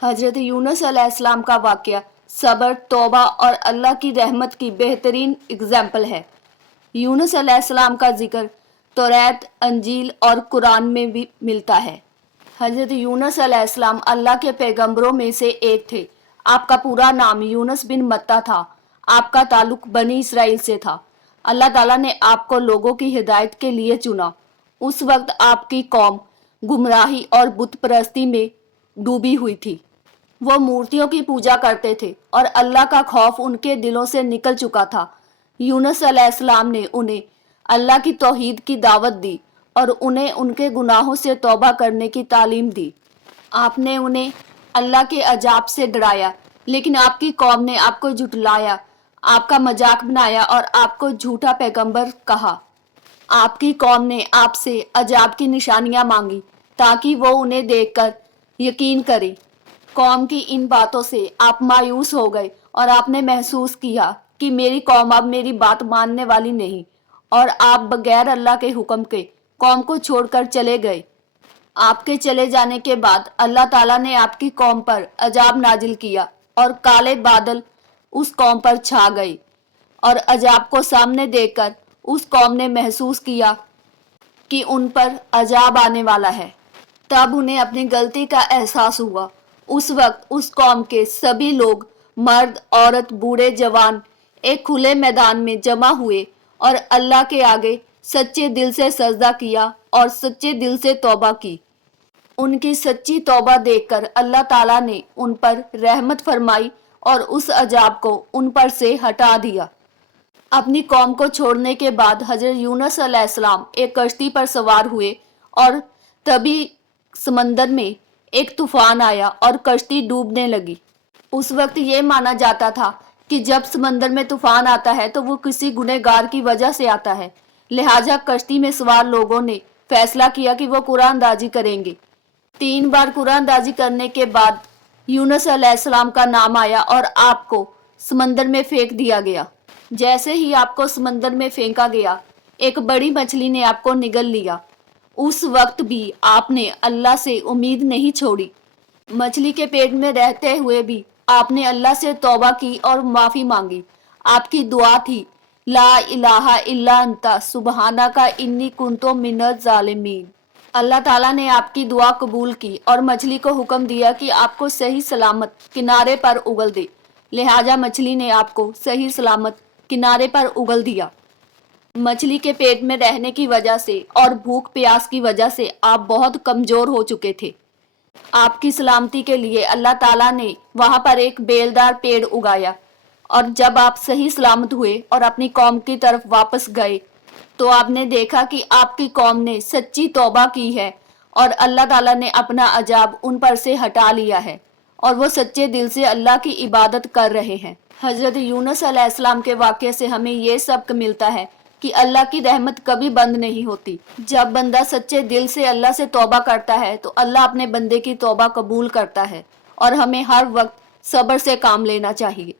हजरत यूनुस अलैहिस्सलाम का वाक़या सब्र, तौबा और अल्लाह की रहमत की बेहतरीन एग्जाम्पल है। यूनुस अलैहिस्सलाम का जिक्र तौरात, अंजील और कुरान में भी मिलता है। हजरत यूनुस अलैहिस्सलाम अल्लाह के पैगंबरों में से एक थे। आपका पूरा नाम यूनुस बिन मत्ता था। आपका ताल्लुक बनी इसराइल से था। अल्लाह ताला ने आपको लोगों की हिदायत के लिए चुना। उस वक्त आपकी कौम गुमराही और बुत परस्ती में डूबी हुई थी। वो मूर्तियों की पूजा करते थे और अल्लाह का खौफ उनके दिलों से निकल चुका था। यूनुस अलैहिस्सलाम ने उन्हें अल्लाह की तौहीद की दावत दी और उन्हें उनके गुनाहों से तौबा करने की तालीम दी। आपने उन्हें अल्लाह के अजाब से डराया, लेकिन आपकी कौम ने आपको झुठलाया, आपका मजाक बनाया और आपको झूठा पैगंबर कहा। आपकी कौम ने आपसे अजाब की निशानियां मांगी ताकि वो उन्हें देखकर यकीन करे। कौम की इन बातों से आप मायूस हो गए और आपने महसूस किया कि मेरी कौम अब मेरी बात मानने वाली नहीं, और आप बगैर अल्लाह के हुक्म के कौम को छोड़कर चले गए। आपके चले जाने के बाद अल्लाह ताला ने आपकी कौम पर अजाब नाजिल किया और काले बादल उस कौम पर छा गए, और अजाब को सामने देखकर उस कौम ने महसूस किया कि उन पर अजाब आने वाला है। तब उन्हें अपनी गलती का एहसास हुआ। उस वक्त उस कौम के सभी लोग, मर्द, औरत, बूढ़े, जवान, एक खुले मैदान में जमा हुए और अल्लाह के आगे सच्चे दिल से सजदा किया और सच्चे दिल से तौबा की। उनकी सच्ची तौबा देखकर अल्लाह ताला ने उन पर रहमत फरमाई और उस अजाब को उन पर से हटा दिया। अपनी कौम को छोड़ने के बाद हजरत यूनुस अलैहिस्सलाम एक कश्ती पर सवार हुए और तभी समंदर में एक तूफान आया और कश्ती डूबने लगी। उस वक्त ये माना जाता था कि जब समंदर में तूफान आता है तो वो किसी गुनहगार की वजह से आता है। लिहाजा कश्ती में सवार लोगों ने फैसला किया कि वो कुरानदाजी करेंगे। 3 बार कुरानदाजी करने के बाद यूनुस अलैहिस्सलाम का नाम आया और आपको समंदर में फेंक दिया गया। जैसे ही आपको समंदर में फेंका गया, एक बड़ी मछली ने आपको निगल लिया। उस वक्त भी आपने अल्लाह से उम्मीद नहीं छोड़ी। मछली के पेट में रहते हुए भी आपने अल्लाह से तौबा की और माफ़ी मांगी। आपकी दुआ थी, ला इलाहा इल्ला अंता सुबहानका इन्नी कुन्तु मिनज़ ज़ालिमीन। अल्लाह ताला ने आपकी दुआ कबूल की और मछली को हुक्म दिया कि आपको सही सलामत किनारे पर उगल दे। लिहाजा मछली ने आपको सही सलामत किनारे पर उगल दिया। मछली के पेट में रहने की वजह से और भूख प्यास की वजह से आप बहुत कमजोर हो चुके थे। आपकी सलामती के लिए अल्लाह ताला ने वहां पर एक बेलदार पेड़ उगाया, और जब आप सही सलामत हुए और अपनी कौम की तरफ वापस गए तो आपने देखा कि आपकी कौम ने सच्ची तौबा की है और अल्लाह ताला ने अपना अजाब उन पर से हटा लिया है और वो सच्चे दिल से अल्लाह की इबादत कर रहे हैं। हजरत यूनुस अलैहिस्सलाम के वाक़े से हमें ये सबक मिलता है कि अल्लाह की रहमत कभी बंद नहीं होती। जब बंदा सच्चे दिल से अल्लाह से तौबा करता है तो अल्लाह अपने बंदे की तौबा कबूल करता है, और हमें हर वक्त सब्र से काम लेना चाहिए।